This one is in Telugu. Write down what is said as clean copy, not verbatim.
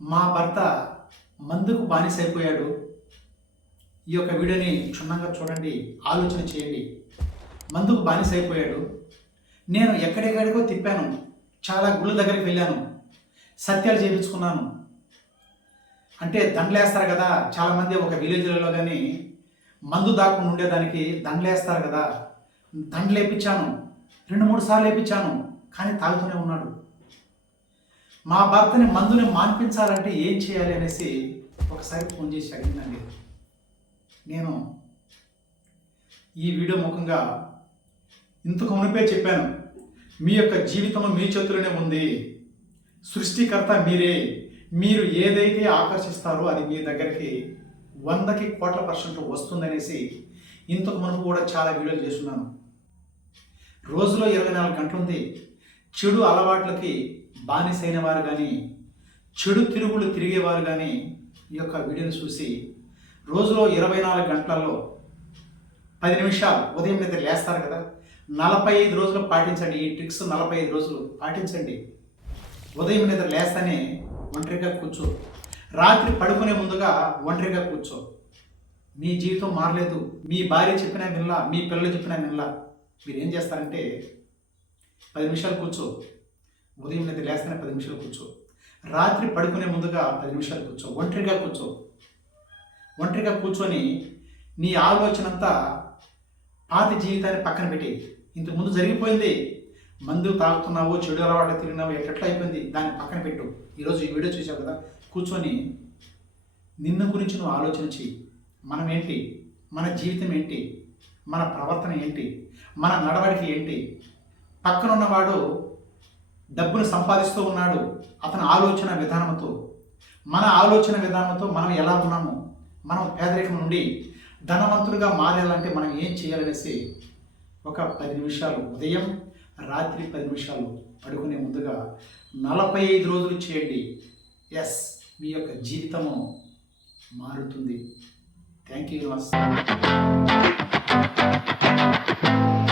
మా భర్త మందుకు బానిసైపోయాడు. ఈ యొక్క వీడియోని క్షుణ్ణంగా చూడండి, ఆలోచన చేయండి. మందుకు బానిసైపోయాడు. నేను ఎక్కడెక్కడికో తిప్పాను, చాలా గుళ్ళ దగ్గరికి వెళ్ళాను, సత్యాలు చేయించుకున్నాను. అంటే దండలేస్తారు కదా, చాలామంది ఒక విలేజ్లలో కానీ మందు దాక్కుండా ఉండేదానికి దండలేస్తారు కదా, దండలు వేయించాను, 2-3 సార్లు వేయించాను, కానీ తాగుతూనే ఉన్నాడు. మా భర్తని మందుని మాన్పించాలంటే ఏం చేయాలి అనేసి ఒకసారి ఫోన్ చేసి అడిగిందండి. నేను ఈ వీడియో ముఖంగా ఇంతకు మునిపే చెప్పాను, మీ యొక్క జీవితం మీ చేతిలోనే ఉంది, సృష్టికర్త మీరే, మీరు ఏదైతే ఆకర్షిస్తారో అది మీ దగ్గరికి 100కి కోట్ల % వస్తుందనేసి ఇంతకు మునుపు కూడా చాలా వీడియోలు చేస్తున్నాను. రోజులో 24 గంటలు ఉంది. చెడు అలవాట్లకి బానిసైన వారు కానీ, చెడు తిరుగులు తిరిగేవారు కానీ ఈ యొక్క వీడియోని చూసి రోజులో 24 గంటలలో 10 నిమిషాలు ఉదయం నిద్ర లేస్తారు కదా, 45 రోజులు పాటించండి. ఈ ట్రిక్స్ 45 రోజులు పాటించండి. ఉదయం నిద్ర లేస్తానే ఒంటరిగా కూర్చో, రాత్రి పడుకునే ముందుగా ఒంటరిగా కూర్చో. మీ జీవితం మారలేదు. మీ భార్య చెప్పినా వినలా, మీ పిల్లలు చెప్పినా వినలా. మీరు ఏం చేస్తారంటే 10 నిమిషాలు కూర్చో, ఉదయం నిద్ర లేస్తానే 10 నిమిషాలు కూర్చో, రాత్రి పడుకునే ముందుగా 10 నిమిషాలు కూర్చో, ఒంటరిగా కూర్చో. ఒంటరిగా కూర్చొని నీ ఆలోచన అంతా పాతి జీవితాన్ని పక్కన పెట్టి, ఇంతకుముందు జరిగిపోయింది, మందు తాగుతున్నావు, చెడు అలవాటు తిరిగినావు, ఎట్లా అయిపోయింది, దాన్ని పక్కన పెట్టు. ఈరోజు ఈ వీడియో చూసావు కదా, కూర్చొని నిన్ను గురించి నువ్వు ఆలోచన చెయ్యి. మనం ఏంటి, మన జీవితం ఏంటి, మన ప్రవర్తన ఏంటి, మన నడవడికి ఏంటి. పక్కన ఉన్నవాడు డబ్బును సంపాదిస్తూ ఉన్నాడు, అతని ఆలోచన విధానంతో, మన ఆలోచన విధానంతో మనం ఎలా ఉన్నాము, మనం పేదరికం నుండి ధనవంతులుగా మారాలంటే మనం ఏం చేయాలనేసి ఒక 10 నిమిషాలు ఉదయం, రాత్రి 10 నిమిషాలు పడుకునే ముందుగా 45 రోజులు చేయండి. ఎస్, మీ యొక్క జీవితము మారుతుంది. Thank you very much.